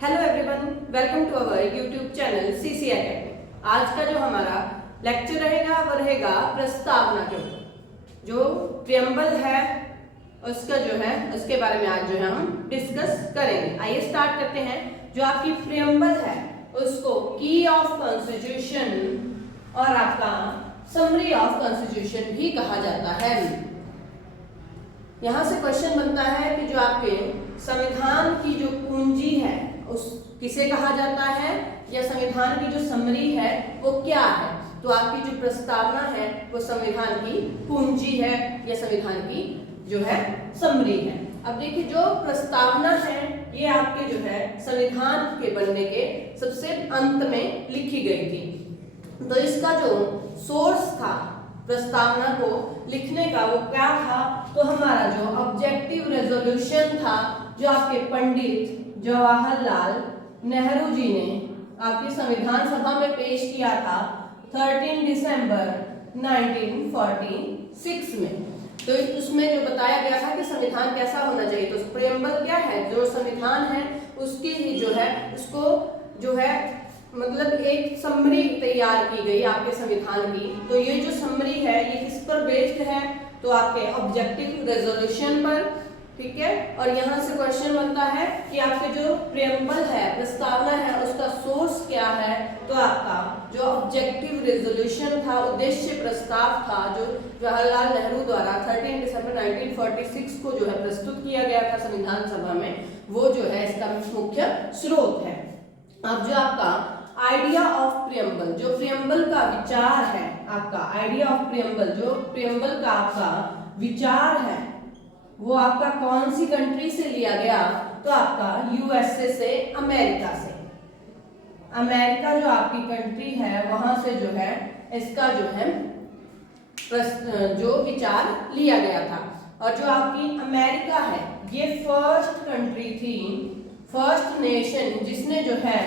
Hello everyone, welcome to our YouTube channel CC academy. आज का जो हमारा लेक्चर रहेगा वो रहेगा प्रस्तावना के ऊपर। जो प्रियम्बल है उसका जो है उसके बारे में आज जो है हम डिस्कस करेंगे। आइए स्टार्ट करते हैं। जो आपकी प्रियम्बल है उसको की ऑफ कॉन्स्टिट्यूशन और आपका समरी ऑफ कॉन्स्टिट्यूशन भी कहा जाता है। यहां से क्वेश्चन बनता है कि जो आपके संविधान की जो कुंजी है उस किसे कहा जाता है, या संविधान की जो समरी है वो क्या है। तो आपकी जो प्रस्तावना है वो संविधान की कुंजी है या संविधान की जो है समरी है। अब देखिए, जो प्रस्तावना है ये आपके जो है संविधान के बनने के सबसे अंत में लिखी गई थी। तो इसका जो सोर्स था प्रस्तावना को लिखने का वो क्या था, तो हमारा जो ऑब्जेक्टिव रेजोल्यूशन था जो आपके पंडित जवाहरलाल नेहरू जी ने आपकी संविधान सभा में पेश किया था 13 दिसंबर 1946 में। तो उसमें जो बताया गया था कि संविधान कैसा होना चाहिए। तो प्रियम्बल क्या है, जो संविधान है उसकी ही जो है उसको जो है मतलब एक समरी तैयार की गई आपके संविधान की। तो ये जो समरी है ये किस पर बेस्ड है, तो आपके ऑब्जेक्टिव रेजोल्यूशन पर, ठीक है। और यहाँ से क्वेश्चन बनता है कि आपके जो प्रियम्बल है प्रस्तावना है उसका सोर्स क्या है। तो आपका जो ऑब्जेक्टिव रेजोल्यूशन था, उद्देश्य प्रस्ताव था, जो जवाहरलाल नेहरू द्वारा 13 दिसंबर 1946 को जो है प्रस्तुत किया गया था संविधान सभा में, वो जो है इसका मुख्य स्रोत है। अब जो आपका आइडिया ऑफ प्रियम्बल, जो प्रियम्बल का विचार है, आपका आइडिया ऑफ प्रियम्बल, जो प्रियम्बल का आपका विचार है वो आपका कौन सी कंट्री से लिया गया, तो आपका यूएसए से, अमेरिका से। अमेरिका जो आपकी कंट्री है वहां से जो है इसका जो है जो विचार लिया गया था। और जो आपकी अमेरिका है ये फर्स्ट कंट्री थी, फर्स्ट नेशन जिसने जो है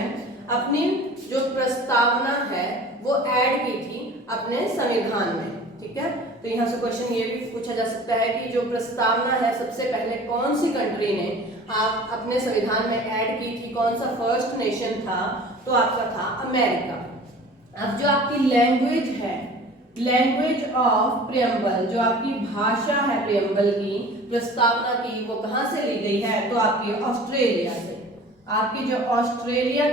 अपनी जो प्रस्तावना है वो ऐड की थी अपने संविधान में, ठीक है। तो यहाँ से क्वेश्चन ये भी पूछा जा सकता है कि जो प्रस्तावना है सबसे पहले कौन सी कंट्री ने आप अपने संविधान में ऐड की थी, कौन सा फर्स्ट नेशन था, तो आपका था अमेरिका। अब जो आपकी लैंग्वेज है, लैंग्वेज ऑफ प्रियम्बल, जो आपकी भाषा है प्रियम्बल की प्रस्तावना की, वो कहाँ से ली गई है, तो आपकी ऑस्ट्रेलिया से। आपकी जो ऑस्ट्रेलिया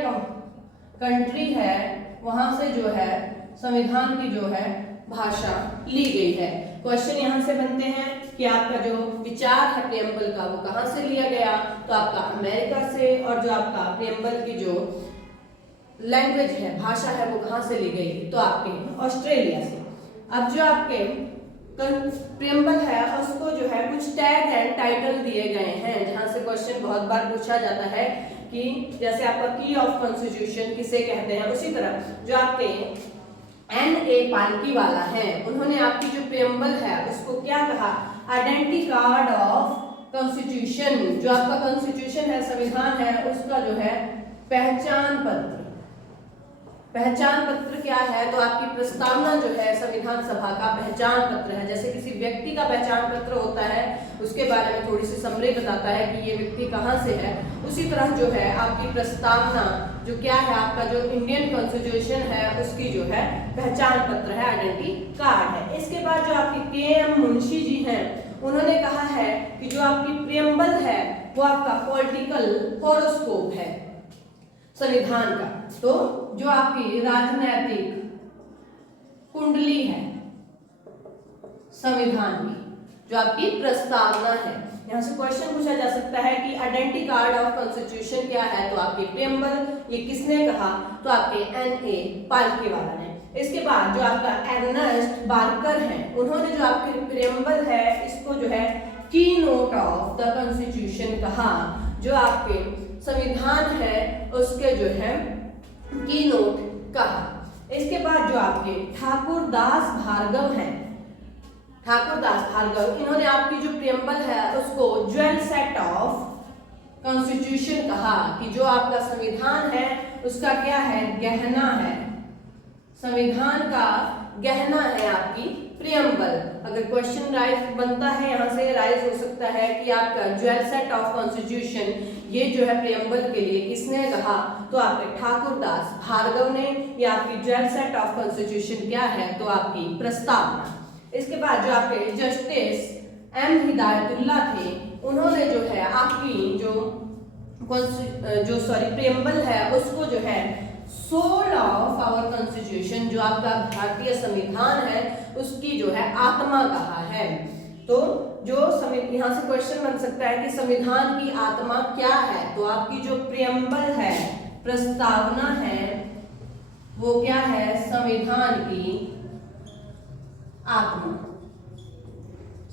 कंट्री है वहां से जो है संविधान की जो है भाषा ली गई है। क्वेश्चन यहाँ से बनते हैं कि आपका जो विचार है प्रियम्बल का वो कहाँ से लिया गया, तो आपका अमेरिका से। और जो आपका प्रियम्बल की जो लैंग्वेज है, भाषा है, वो कहाँ से ली गई, तो आपके ऑस्ट्रेलिया से। अब जो आपके प्रियम्बल है उसको जो है कुछ टैग एंड टाइटल दिए गए हैं, जहां से क्वेश्चन बहुत बार पूछा जाता है कि जैसे आपका की ऑफ कॉन्स्टिट्यूशन किसे कहते हैं, उसी तरह जो आपके N.A. पालकी वाला है उन्होंने आपकी जो प्रियम्बल है उसको क्या कहा, आइडेंटिटी कार्ड ऑफ कॉन्स्टिट्यूशन। जो आपका कॉन्स्टिट्यूशन है, संविधान है, उसका जो है पहचान पत्र। पहचान पत्र क्या है, तो आपकी प्रस्तावना जो है संविधान सभा का पहचान पत्र है। जैसे किसी व्यक्ति का पहचान पत्र होता है, उसके बारे में थोड़ी सी समरी बताता है कि ये व्यक्ति कहाँ से है, उसी तरह जो है आपकी प्रस्तावना जो क्या है, आपका जो इंडियन कॉन्स्टिट्यूशन है उसकी जो है पहचान पत्र है, आइडेंटिटी कार्ड है। इसके बाद जो आपकी के.एम. मुंशी जी हैं उन्होंने कहा है कि जो आपकी प्रियम्बल है वो आपका पॉलिटिकल हॉरोस्कोप है संविधान का। तो जो आपकी राजनैतिक कुंडली है संविधान की, जो आपकी प्रस्तावना है। यहाँ से क्वेश्चन पूछा जा सकता है कि आइडेंटिटी कार्ड ऑफ कॉन्स्टिट्यूशन क्या है, तो आपकी प्रियम्बल, ये किसने कहा, तो आपके N.A. पालकी वाला ने। इसके बाद जो आपका अर्नेस्ट बार्कर है उन्होंने जो आपकी प्रियम्बल है इसको जो है की नोट ऑफ द कॉन्स्टिट्यूशन कहा। जो आपके संविधान है उसके जो है की नोट कहा। इसके बाद जो आपके ठाकुर दास भार्गव हैं, ठाकुर दास भार्गव, इन्होंने आपकी जो प्रियम्बल है उसको ज्वेल सेट ऑफ कॉन्स्टिट्यूशन कहा कि जो आपका संविधान है उसका क्या है, गहना है, संविधान का गहना है आपकी प्रियम्बल। अगर क्वेश्चन राइज बनता है यहाँ से राइज हो सकता है कि आपका ज्वेल सेट ऑफ कॉन्स्टिट्यूशन ये जो है प्रियम्बल के लिए किसने कहा तो आपके ठाकुरदास भार्गव ने, या आपकी 12 सेट ऑफ कॉन्स्टिट्यूशन क्या है तो आपकी प्रस्तावना। इसके बाद जो आपके जस्टिस एम हिदायतुल्ला थे, उन्होंने जो है आपकी जो प्रेम्बल है उसको जो है सोल ऑफ आवर कॉन्स्टिट्यूशन, जो आपका भारतीय संविधान है उसकी जो है आत्मा कहा है। तो जो यहाँ से क्वेश्चन बन सकता है कि संविधान की आत्मा क्या है, तो आपकी जो प्रियम्बल है, प्रस्तावना है, वो क्या है, संविधान की आत्मा।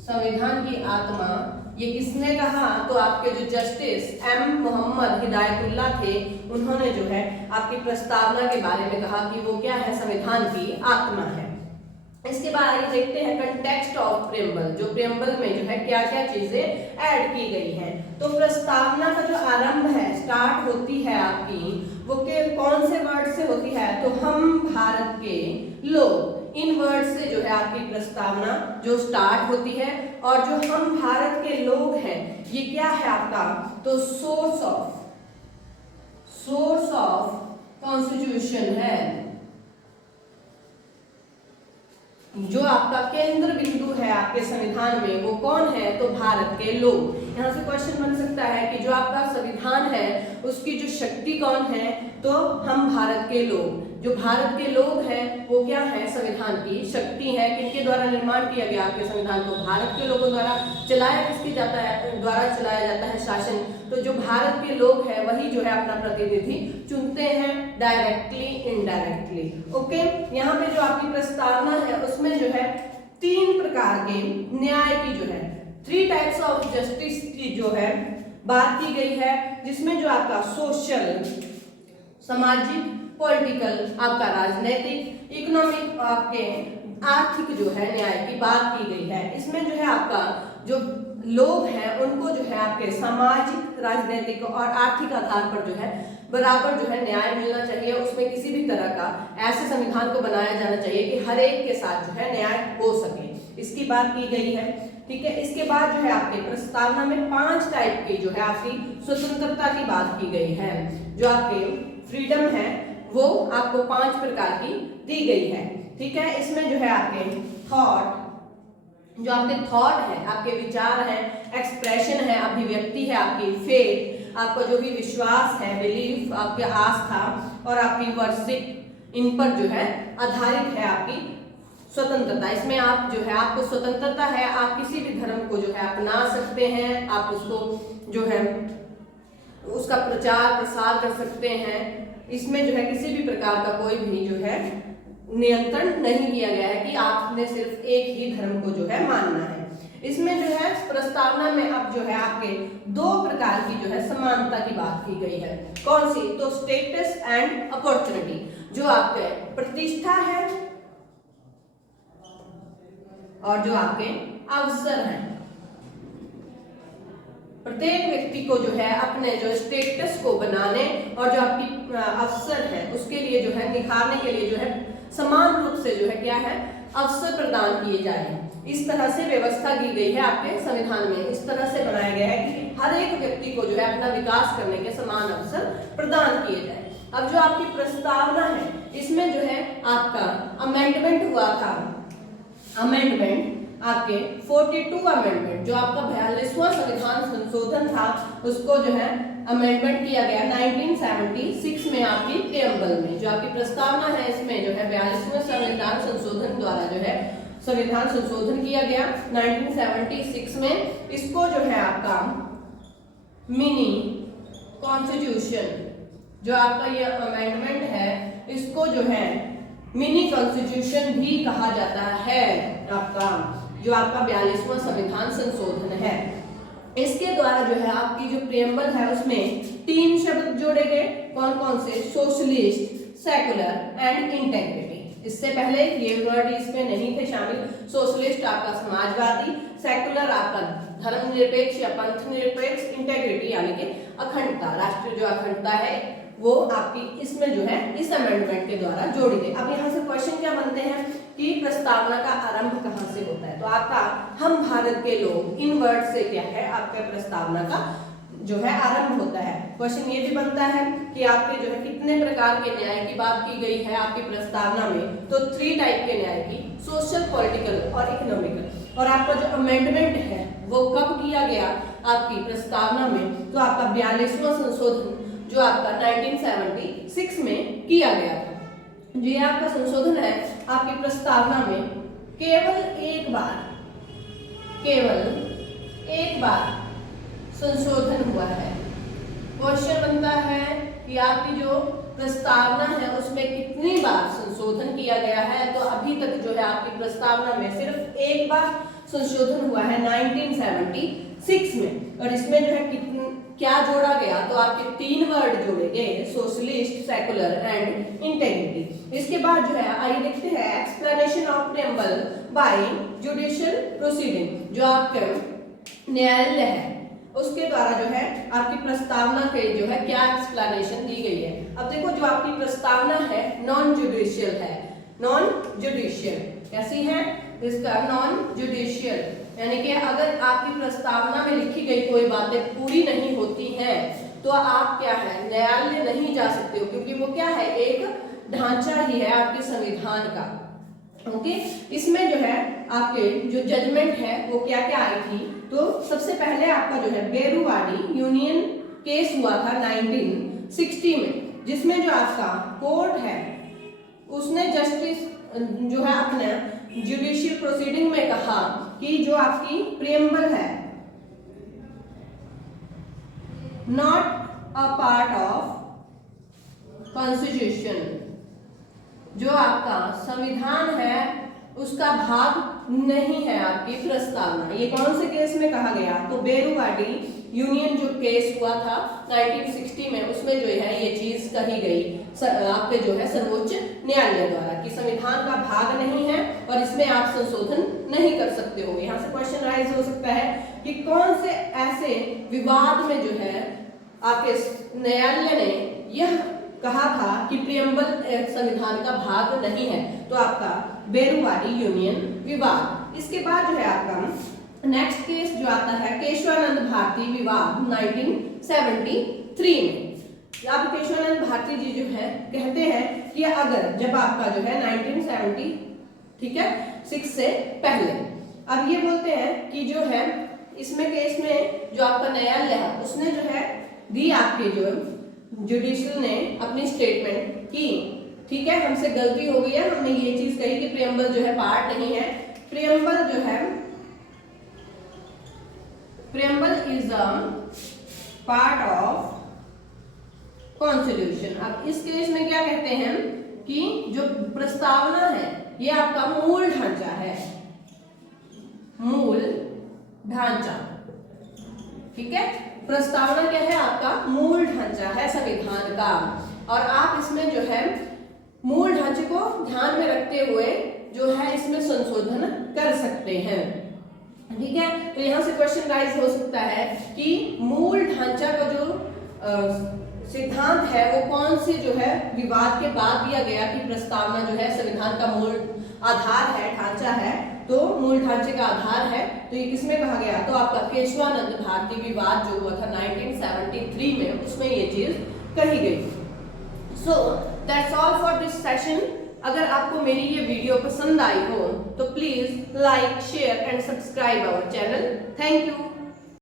संविधान की आत्मा ये किसने कहा तो आपके जो जस्टिस एम मोहम्मद हिदायतुल्ला थे, उन्होंने जो है आपकी प्रस्तावना के बारे में कहा कि वो क्या है, संविधान की आत्मा है। इसके बाद आइए देखते हैं कंटेक्स्ट ऑफ प्रेम्बल, जो प्रेम्बल में जो है क्या क्या चीजें ऐड की गई हैं। तो प्रस्तावना का जो आरंभ है, स्टार्ट होती है आपकी, वो के कौन से वर्ड से होती है, तो हम भारत के लोग, इन वर्ड से जो है आपकी प्रस्तावना जो स्टार्ट होती है। और जो हम भारत के लोग हैं ये क्या है आपका, तो सोर्स ऑफ कॉन्स्टिट्यूशन है। जो आपका केंद्र बिंदु है आपके संविधान में वो कौन है, तो भारत के लोग। यहाँ से क्वेश्चन बन सकता है कि जो आपका संविधान है उसकी जो शक्ति कौन है, तो हम भारत के लोग। जो भारत के लोग हैं वो क्या है, संविधान की शक्ति है। किनके द्वारा निर्माण किया गया आपके संविधान को, भारत के लोगों द्वारा। चलाया किसके द्वारा चलाया जाता है शासन, तो जो भारत के लोग हैं वही जो है अपना प्रतिनिधि चुनते हैं, डायरेक्टली इनडायरेक्टली। ओके, यहाँ पे जो आपकी प्रस्तावना है उसमें जो है 3 प्रकार के न्याय की जो है 3 टाइप्स ऑफ जस्टिस की जो है बात की गई है, जिसमें जो आपका सोशल, सामाजिक, पॉलिटिकल, आपका राजनीतिक, इकोनॉमिक, आपके आर्थिक जो है न्याय की बात की गई है। इसमें जो है आपका जो लोग हैं उनको जो है आपके सामाजिक, राजनीतिक और आर्थिक आधार पर जो है बराबर जो है न्याय मिलना चाहिए। उसमें किसी भी तरह का ऐसे संविधान को बनाया जाना चाहिए कि हर एक के साथ जो है न्याय हो सके, इसकी बात की गई है। ठीक है, इसके बाद जो है आपके प्रस्तावना में 5 टाइप की जो है आपकी स्वतंत्रता की बात की गई है। जो आपके फ्रीडम है वो आपको 5 प्रकार की दी गई है। ठीक है, इसमें जो है आपके थॉट, जो आपके थॉट है, आपके विचार है, एक्सप्रेशन है, अभिव्यक्ति है, आपकी फेथ, आपका जो भी विश्वास है, बिलीफ, आपकी आस्था और आपकी वर्शिप, इन पर जो है आधारित है आपकी स्वतंत्रता। इसमें आप जो है आपको स्वतंत्रता है, आप किसी भी धर्म को जो है अपना सकते हैं, आप उसको जो है उसका प्रचार प्रसार कर सकते हैं। इसमें जो है किसी भी प्रकार का कोई भी जो है नियंत्रण नहीं किया गया है कि आपने सिर्फ एक ही धर्म को जो है मानना है। इसमें जो है प्रस्तावना में अब जो है आपके 2 प्रकार की जो है समानता की बात की गई है। कौन सी, तो स्टेटस एंड अपॉर्चुनिटी। जो आपके प्रतिष्ठा है और जो आपके अवसर हैं। प्रत्येक व्यक्ति को जो है अपने जो स्टेटस को बनाने और जो आपकी अवसर है उसके लिए जो है निखारने के लिए जो है समान रूप से जो है क्या है, अवसर प्रदान किए जाए। इस तरह से व्यवस्था की गई है आपके संविधान में। इस तरह से बनाया गया है कि हर एक व्यक्ति को जो है अपना विकास करने के समान अवसर प्रदान किए जाए। अब जो आपकी प्रस्तावना है इसमें जो है आपका अमेंडमेंट हुआ था, अमेंडमेंट आपके 42 अमेंडमेंट, जो आपका 42वां संविधान संशोधन था उसको जो है अमेंडमेंट किया गया 1976 में आपकी प्रेम्बल में। जो आपकी प्रस्तावना है इसमें जो है 42वें संविधान संशोधन द्वारा जो है संविधान संशोधन किया गया 1976 में। इसको जो है आपका मिनी कॉन्स्टिट्यूशन, जो आपका ये अमेंडमेंट है इसको जो है मिनी कॉन्स्टिट्यूशन भी कहा जाता है। आपका जो आपका 42वां संविधान संशोधन है, इसके द्वारा जो है आपकी जो प्रेम्बल है उसमें 3 शब्द जोड़े गए। कौन कौन से, सोशलिस्ट, सेकुलर एंड इंटेग्रिटी। इससे पहले ये वर्ड इसमें नहीं थे शामिल। सोशलिस्ट आपका समाजवादी, सेकुलर आपका धर्मनिरपेक्ष या पंथ निरपेक्ष, इंटेग्रिटी यानी कि अखंडता, राष्ट्रीय जो अखंडता है वो आपकी इसमें जो है इस अमेंडमेंट के द्वारा जोड़ी गई। अब यहाँ से क्वेश्चन क्या बनते हैं कि प्रस्तावना का आरंभ कहाँ से होता है, तो आपका हम भारत के लोग, इन वर्ड से क्या है आपका प्रस्तावना का जो है आरंभ होता है। क्वेश्चन ये भी बनता है कि आपके जो है कितने प्रकार के न्याय की बात की गई है आपकी प्रस्तावना में, तो 3 टाइप के न्याय की, सोशल, पॉलिटिकल और इकोनॉमिकल। और आपका जो अमेंडमेंट है वो कब किया गया आपकी प्रस्तावना में, तो आपका 42वां संशोधन जो आपका 1976 में किया गया था। जो ये आपका संशोधन है आपकी प्रस्तावना में केवल एक बार संशोधन हुआ है। क्वेश्चन बनता है कि आपकी जो प्रस्तावना है उसमें कितनी बार संशोधन किया गया है, तो अभी तक जो है आपकी प्रस्तावना में सिर्फ एक बार संशोधन हुआ है 1976 में। और इसमें जो है क्या जोड़ा गया, तो आपके 3 वर्ड जोड़े गए, सोशलिस्ट, सेकुलर एंड इंटेग्रिटी। इसके बाद जो है आइए देखते हैं explanation of preamble by judicial proceeding. जो आपके न्यायालय है उसके द्वारा जो है आपकी प्रस्तावना के जो है क्या एक्सप्लेनेशन दी गई है। अब देखो जो आपकी प्रस्तावना है नॉन जुडिशियल है। नॉन जुडिशियल कैसी है, इसका नॉन जुडिशियल यानी कि अगर आपकी प्रस्तावना में लिखी गई कोई बातें पूरी नहीं होती हैं तो आप क्या है न्यायालय नहीं जा सकते हो, क्योंकि वो क्या है एक ढांचा ही है आपके संविधान का। ओके, इसमें जो है आपके जो जजमेंट है वो क्या क्या आई थी, तो सबसे पहले आपका जो है बेरुवाडी यूनियन केस हुआ था 1960 में, जिसमें जो आपका कोर्ट है उसने जस्टिस जो है अपने जुडिशियल प्रोसीडिंग में कहा कि जो आपकी प्रीएम्बल है not a part of constitution, जो आपका संविधान है उसका भाग नहीं है आपकी प्रस्तावना। ये कौन से केस में कहा गया, तो बेरुवाडी यूनियन जो केस हुआ था 1960 में, उसमें जो है ये चीज कही गई आपके जो है सर्वोच्च न्यायालय द्वारा कि संविधान का भाग नहीं है और इसमें आप संशोधन नहीं कर सकते हो। यहाँ से क्वेश्चन राइज हो सकता है कि कौन से ऐसे विवाद में जो है आपके न्यायालय ने यह कहा था कि प्रीएम्बल संविधान का भाग नहीं है, तो आपका बेरुवाडी यूनियन विवाद। इसके बाद जो है आपका नेक्स्ट केस जो आता है केशवानंद भारती विवाद 1973 में। अब केशवानंद भारती जी जो है कहते हैं कि अगर जब आपका जो है 1970 ठीक है 6 से पहले, अब ये बोलते हैं कि जो है इसमें केस में जो आपका न्यायालय है उसने जो है दी आपके जो जुडिशियल ने अपनी स्टेटमेंट की, ठीक है हमसे गलती हो गई है, हमने ये चीज कही कि प्रीएम्बल जो है पार्ट नहीं है, प्रीएम्बल जो है preamble is a part of constitution. अब इस केस में क्या कहते हैं कि जो प्रस्तावना है ये आपका मूल ढांचा है, मूल ढांचा, ठीक है प्रस्तावना क्या है आपका मूल ढांचा है संविधान का, और आप इसमें जो है मूल ढांचे को ध्यान में रखते हुए जो है इसमें संशोधन कर सकते हैं, ठीक है। तो यहाँ से क्वेश्चन राइज हो सकता है कि मूल ढांचा का जो सिद्धांत है वो कौन से जो है विवाद के बाद दिया गया कि प्रस्तावना जो है संविधान का मूल आधार है, ढांचा है, तो मूल ढांचे का आधार है, तो ये किसमें कहा गया, तो आपका केशवानंद भारती विवाद जो हुआ था 1973 में, उसमें ये चीज कही गई। So that's all for this session. अगर आपको मेरी ये वीडियो पसंद आई हो तो please like, share and subscribe our channel. Thank you.